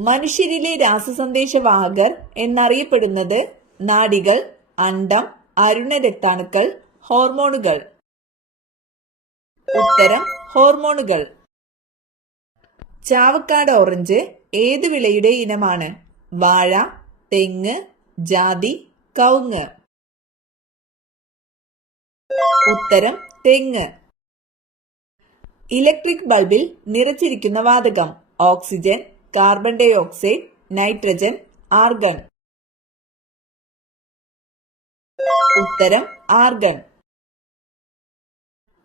മനുഷ്യരിലെ രാസസന്ദേശവാഹകർ എന്നറിയപ്പെടുന്നത് നാഡികൾ, അണ്ഡം, അരുണരക്താണുക്കൾ, ഹോർമോണുകൾ. ഉത്തരം ഹോർമോണുകൾ. ചാവക്കാട് ഓറഞ്ച് ഏത് വിളയുടെ ഇനമാണ്? വാഴ, തെങ്ങ്, ജാതി, കവുങ്ങ്. ഉത്തരം തെങ്ങ്. ഇലക്ട്രിക് ബൾബിൽ നിറച്ചിരിക്കുന്ന വാതകം? Oxygen, carbon dioxide, nitrogen, argon. ഉത്തരം ആർഗൺ.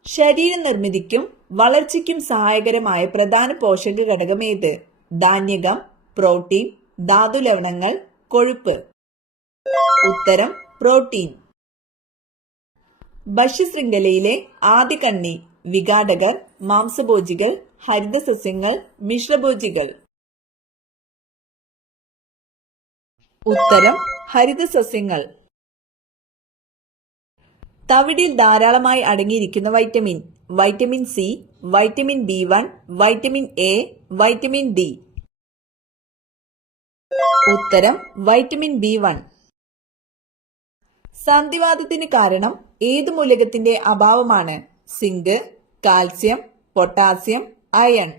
ശരീര നിർമ്മിതിക്കും വളർച്ചയ്ക്കും സഹായകരമായ പ്രധാന പോഷക ഘടകം ഏത്? ധാന്യകം, പ്രോട്ടീൻ, ധാതുലവണങ്ങൾ, കൊഴുപ്പ്. ഉത്തരം പ്രോട്ടീൻ. ഭക്ഷ്യശൃംഖലയിലെ ആദ്യ കണ്ണി? വിഘാടകർ, മാംസഭോജികൾ, ഹരിതസസ്യങ്ങൾ, മിശ്രഭോജികൾ. ഉത്തരം ഹരിതസസ്യങ്ങൾ. തവിടിൽ ധാരാളമായി അടങ്ങിയിരിക്കുന്ന vitamin? Vitamin C, vitamin B1, vitamin A, vitamin D. ഉത്തരം വൈറ്റമിൻ B1. സന്ധിവാതത്തിന് കാരണം ഏത് മൂലകത്തിന്റെ അഭാവമാണ്? Zinc, calcium, potassium, iron.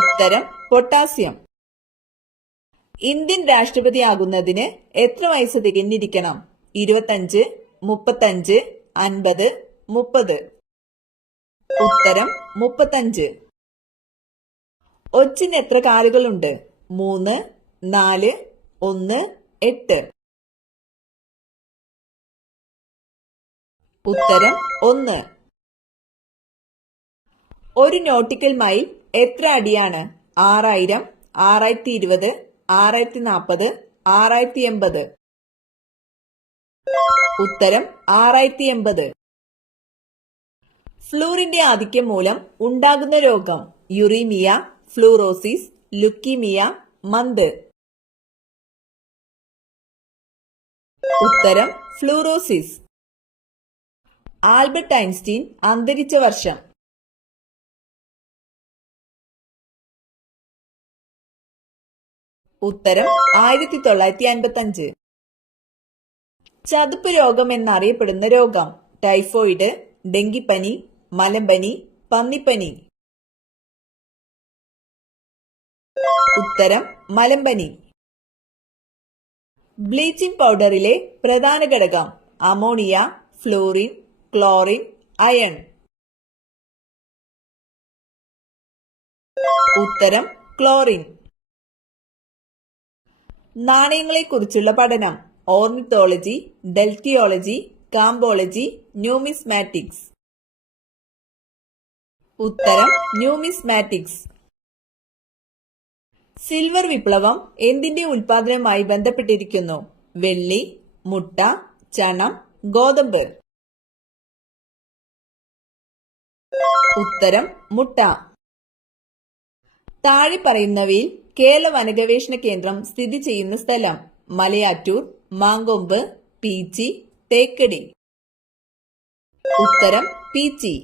ഉത്തരം പൊട്ടാസ്യം. ഇന്ത്യൻ രാഷ്ട്രപതിയാകുന്നതിന് എത്ര വയസ്സ് തികഞ്ഞിരിക്കണം? 25, 35, 50, 30. ഉത്തരം 35. ഒച്ചിന് എത്ര കാലുകളുണ്ട്? 3, 4, 1, 8. ഉത്തരം 1. ഒരു നോട്ടിക്കൽ മൈൽ എത്ര അടിയാണ്? 6000, 6020, 6040, 6080. ഉത്തരം 6080. ഫ്ലൂറിന്റെ ആധിക്യം മൂലം ഉണ്ടാകുന്ന രോഗം? യുറീമിയ, ഫ്ലൂറോസിസ്, ലുക്കീമിയ, മന്ത്. ഉത്തരം ഫ്ലൂറോസിസ്. ആൽബർട്ട് ഐൻസ്റ്റീൻ അന്തരിച്ച വർഷം? ഉത്തരം 1955. ചതുപ്പ് രോഗം എന്നറിയപ്പെടുന്ന രോഗം? ടൈഫോയിഡ്, ഡെങ്കിപ്പനി, മലമ്പനി, പന്നിപ്പനി. ഉത്തരം മലമ്പനി. ബ്ലീച്ചിംഗ് പൗഡറിലെ പ്രധാന ഘടകം? Ammonia, fluorine, chlorine, iron. ഉത്തരം ക്ലോറിൻ. നാണയങ്ങളെക്കുറിച്ചുള്ള പഠനം? ഓർണിത്തോളജി, ഡെൽറ്റിയോളജി, കാംബോളജി, ന്യൂമിസ്മാറ്റിക്സ്. ഉത്തരം ന്യൂമിസ്മാറ്റിക്സ്. സിൽവർ വിപ്ലവം എന്തിന്റെ ഉൽപാദനവുമായി ബന്ധപ്പെട്ടിരിക്കുന്നു? വെള്ളി, മുട്ട, ചണം, ഗോതമ്പ്. ഉത്തരം മുട്ട. താഴെ പറയുന്നവയിൽ കേരള വനഗവേഷണ കേന്ദ്രം സ്ഥിതി ചെയ്യുന്ന സ്ഥലം? മലയാറ്റൂർ, മാങ്കൊമ്പ്, പീച്ചി, തേക്കടി. ഉത്തരം പീച്ചി.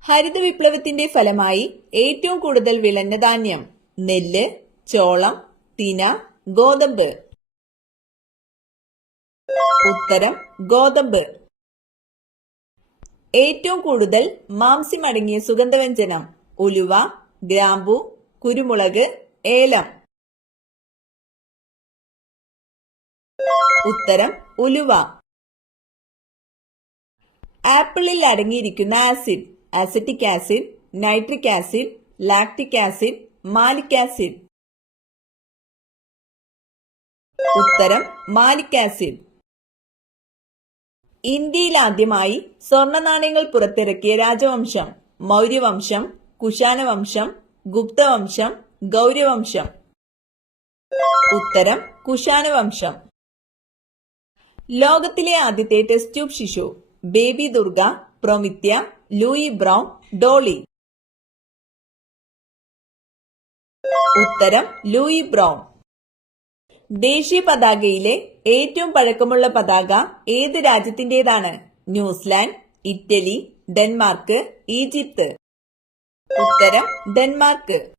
ഹരിത വിപ്ലവത്തിന്റെ ഫലമായി ഏറ്റവും കൂടുതൽ വിളഞ്ഞ ധാന്യം? നെല്ല്, ചോളം, തിന, ഗോതമ്പ്. ഉത്തരം ഗോതമ്പ്. ഏറ്റവും കൂടുതൽ മാംസ്യം അടങ്ങിയ സുഗന്ധവ്യഞ്ജനം? ഉലുവ, ഗ്രാമ്പു, കുരുമുളക്, ഏലം. ഉത്തരം ഉലുവ. ആപ്പിളിൽ അടങ്ങിയിരിക്കുന്ന acid? Acetic acid, nitric acid, lactic acid, malic acid. ഉത്തരം മാലിക് ആസിഡ്. ഇന്ത്യയിൽ ആദ്യമായി സ്വർണ്ണ നാണയങ്ങൾ പുറത്തിറക്കിയ രാജവംശം? മൗര്യവംശം, കുശാനവംശം, ഗുപ്തവംശം, ഗൗരവംശം. ഉത്തരം കുശാനവംശം. ലോകത്തിലെ ആദ്യത്തെ ടെസ്റ്റ് ട്യൂബ് ശിശു? ബേബി ദുർഗ, പ്രൊമിത്യ, ലൂയി ബ്രൗൺ, ഡോളി. ഉത്തരം ലൂയി ബ്രൗൺ. ദേശീയ പതാകയിലെ ഏറ്റവും പഴക്കമുള്ള പതാക ഏത് രാജ്യത്തിന്റേതാണ്? New Zealand, Italy, Denmark, Egypt. ഉത്തരം ഡെൻമാർക്ക്.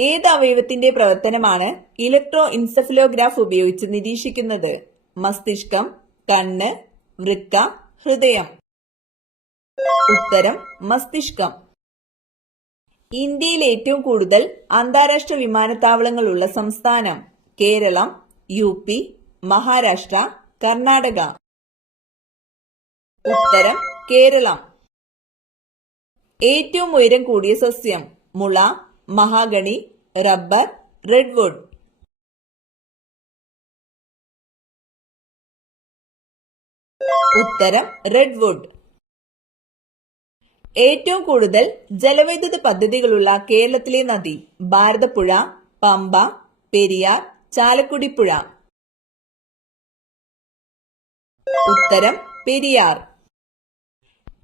ഏത് അവയവത്തിന്റെ പ്രവർത്തനമാണ് ഇലക്ട്രോ ഇൻസെഫലോഗ്രാഫ് ഉപയോഗിച്ച് നിരീക്ഷിക്കുന്നത്? മസ്തിഷ്കം, കണ്ണ്, വൃക്ക, ഹൃദയം. ഉത്തരം മസ്തിഷ്കം. ഇന്ത്യയിൽ ഏറ്റവും കൂടുതൽ അന്താരാഷ്ട്ര വിമാനത്താവളങ്ങളുള്ള സംസ്ഥാനം? കേരളം, UP, മഹാരാഷ്ട്ര, കർണാടക. ഉത്തരം കേരളം. ഏറ്റവും ഉയരം കൂടിയ സസ്യം? മുള, മഹാഗണി, റബ്ബർ, റെഡ്വുഡ്. ഉത്തരം റെഡ്വുഡ്. ഏറ്റവും കൂടുതൽ ജലവൈദ്യുത പദ്ധതികളുള്ള കേരളത്തിലെ നദി? ഭാരതപ്പുഴ, പമ്പ, പെരിയാർ, ചാലക്കുടി പുഴ. ഉത്തരം പെരിയാർ.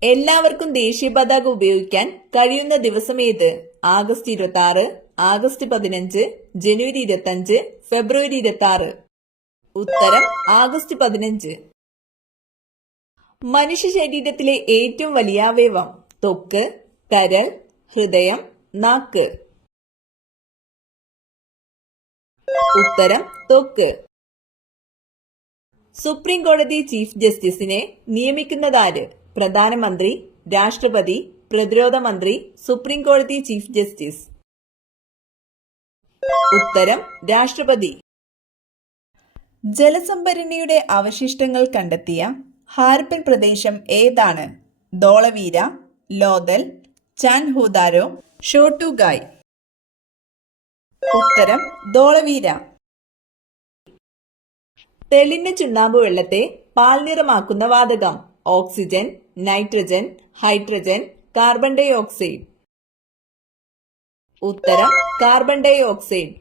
എല്ലാവർക്കും ദേശീയ പതാക ഉപയോഗിക്കാൻ കഴിയുന്ന ദിവസം ഏത്? ആഗസ്റ്റ് 26, ആഗസ്റ്റ് 15, ജനുവരി 25, ഫെബ്രുവരി 26. ഉത്തരം ആഗസ്റ്റ് 15. മനുഷ്യ ശരീരത്തിലെ ഏറ്റവും വലിയ അവയവം? ത്വക്ക്, കരൾ, ഹൃദയം, നാക്ക്. ഉത്തരം ത്വക്ക്. സുപ്രീം കോടതി ചീഫ് ജസ്റ്റിസിനെ നിയമിക്കുന്നതാര്? പ്രധാനമന്ത്രി, രാഷ്ട്രപതി, പ്രതിരോധ മന്ത്രി, സുപ്രീം കോടതി ചീഫ് ജസ്റ്റിസ്. ഉത്തരം രാഷ്ട്രപതി. ജലസംഭരണിയുടെ അവശിഷ്ടങ്ങൾ കണ്ടെത്തിയ ഹാരപ്പൻ പ്രദേശം ഏതാണ്? ധോളവീര, ലോഥൽ, ചാൻഹുദാരോ, ഷോട്ടുഗായ്. ഉത്തരം ധോളവീര. തെളിഞ്ഞ ചുണ്ണാമ്പ് വെള്ളത്തെ പാൽനിറമാക്കുന്ന വാതകം? Oxygen, nitrogen, hydrogen, carbon dioxide. ഉത്തരം കാർബൺ ഡൈ ഓക്സൈഡ്.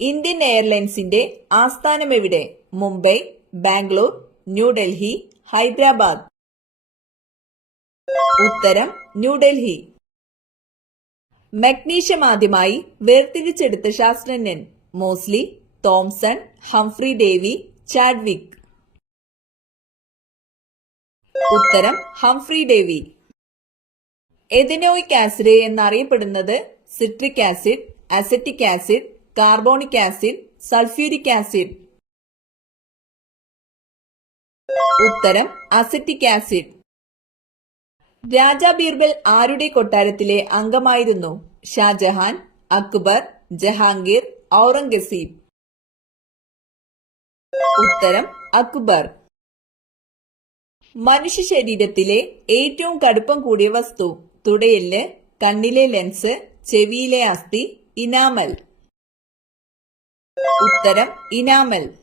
ഇന്ത്യൻ എയർലൈൻസിന്റെ ആസ്ഥാനം എവിടെ? മുംബൈ, ബാംഗ്ലൂർ, ന്യൂഡൽഹി, ഹൈദരാബാദ്. ഉത്തരം ന്യൂഡൽഹി. മഗ്നീഷ്യം ആദ്യമായി വേർതിരിച്ചെടുത്ത ശാസ്ത്രജ്ഞൻ? Moseley, Thomson, Humphry Davy, Chadwick. ഉത്തരം ഹംഫ്രി ഡേവി. എഥനോയിക് ആസിഡ് എന്നറിയപ്പെടുന്നത്? Citric acid, acetic acid, carbonic acid, sulphuric acid. ഉത്തരം അസറ്റിക് ആസിഡ്. രാജാ ബീർബൽ ആരുടെ കൊട്ടാരത്തിലെ അംഗമായിരുന്നു? ഷാജഹാൻ, അക്ബർ, ജഹാംഗീർ, ഔറംഗസീബ്. ഉത്തരം അക്ബർ. മനുഷ്യ ശരീരത്തിലെ ഏറ്റവും കടുപ്പം കൂടിയ വസ്തു? തുടയെല്ല്, കണ്ണിലെ ലെൻസ്, ചെവിയിലെ അസ്ഥി, ഇനാമൽ. ഉത്തരം ഇനാമൽ.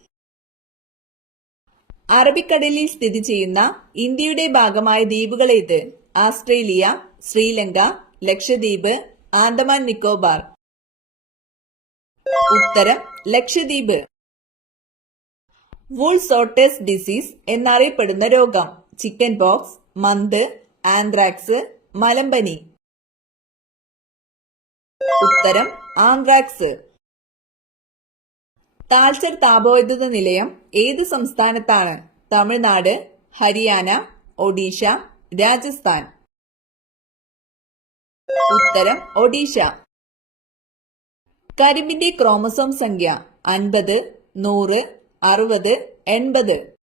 അറബിക്കടലിൽ സ്ഥിതി ചെയ്യുന്ന ഇന്ത്യയുടെ ഭാഗമായ ദ്വീപുകൾ ഏത്? ആസ്ട്രേലിയ, ശ്രീലങ്ക, ലക്ഷദ്വീപ്, ആൻഡമാൻ നിക്കോബാർ. ഉത്തരം ലക്ഷദ്വീപ്. വൂൾ സോട്ടേഴ്സ് ഡിസീസ് എന്നറിയപ്പെടുന്ന രോഗം? ചിക്കൻ പോക്സ്, മന്ത്, ആന്ത്രാക്സ്, മലമ്പനി. ഉത്തരം ആന്ത്രാക്സ്. താൽച്ചർ താപവൈദ്യുത നിലയം ഏത് സംസ്ഥാനത്താണ്? തമിഴ്നാട്, ഹരിയാന, ഒഡീഷ, രാജസ്ഥാൻ. ഉത്തരം ഒഡീഷ. കരിമ്പിന്റെ ക്രോമസോം സംഖ്യ? 50, 100, 60, 80.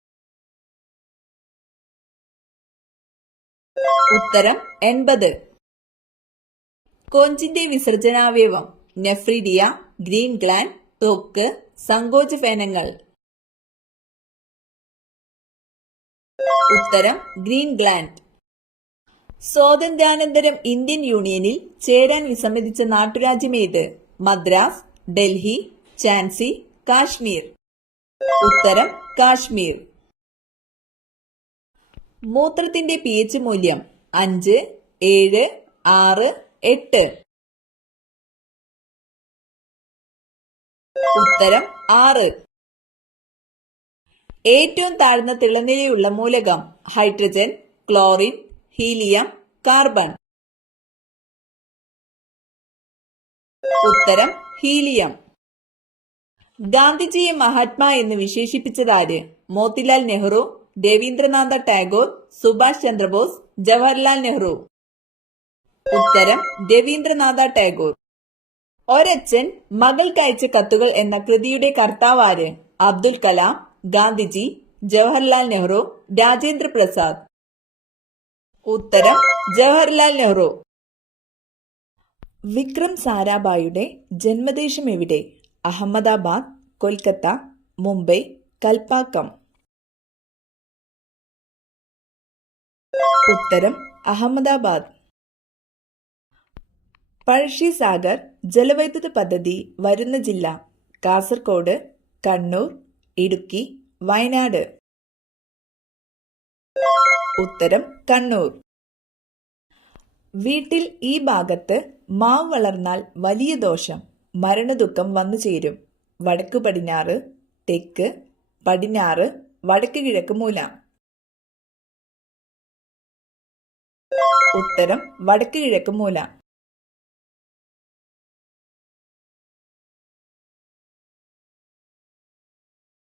ഉത്തരം 80. കൊഞ്ചിന്റെ വിസർജനാവയവം? നെഫ്രീഡിയ, ഗ്രീൻ ഗ്ലാൻഡ്, ത്വക്ക്, സങ്കോചഫേനങ്ങൾ. ഉത്തരം ഗ്രീൻ ഗ്ലാൻഡ്. സ്വാതന്ത്ര്യാനന്തരം ഇന്ത്യൻ യൂണിയനിൽ ചേരാൻ വിസമ്മതിച്ച നാട്ടുരാജ്യം ഏത്? മദ്രാസ്, ഡൽഹി, ഝാൻസി, കാശ്മീർ. ഉത്തരം കാശ്മീർ. മൂത്രത്തിന്റെ pH മൂല്യം? 5, 7, 6, 8. ഉത്തരം 6. ഏറ്റവും താഴ്ന്ന തിളനിലയുള്ള മൂലകം? Hydrogen, chlorine, helium, carbon. ഉത്തരം ഹീലിയം. ഗാന്ധിജിയെ മഹാത്മാ എന്ന് വിശേഷിപ്പിച്ചതാര്? മോത്തിലാൽ നെഹ്റു, രവീന്ദ്രനാഥ ടാഗോർ, സുഭാഷ് ചന്ദ്രബോസ്, ജവഹർലാൽ നെഹ്റു. ഉത്തരം രവീന്ദ്രനാഥ ടാഗോർ. ഒരച്ഛൻ മകൾക്കയച്ച കത്തുകൾ എന്ന കൃതിയുടെ കർത്താവാര്? അബ്ദുൽ കലാം, ഗാന്ധിജി, ജവഹർലാൽ നെഹ്റു, രാജേന്ദ്ര പ്രസാദ്. ഉത്തരം ജവഹർലാൽ നെഹ്റു. വിക്രം സാരാഭായിയുടെ ജന്മദേശം എവിടെ? അഹമ്മദാബാദ്, കൊൽക്കത്ത, മുംബൈ, കൽപ്പാക്കം. ഉത്തരം അഹമ്മദാബാദ്. പഴശ്ശി സാഗർ ജലവൈദ്യുത പദ്ധതി വരുന്ന ജില്ല? കാസർഗോഡ്, കണ്ണൂർ, ഇടുക്കി, വയനാട്. ഉത്തരം കണ്ണൂർ. വീട്ടിൽ ഈ ഭാഗത്ത് മാവ് വളർന്നാൽ വലിയ ദോഷം, മരണദുഃഖം വന്നു ചേരും. വടക്കു പടിഞ്ഞാറ്, തെക്ക്, പടിഞ്ഞാറ്, വടക്ക് കിഴക്ക് മൂല. ഉത്തരം വടക്ക് കിഴക്ക് മൂല.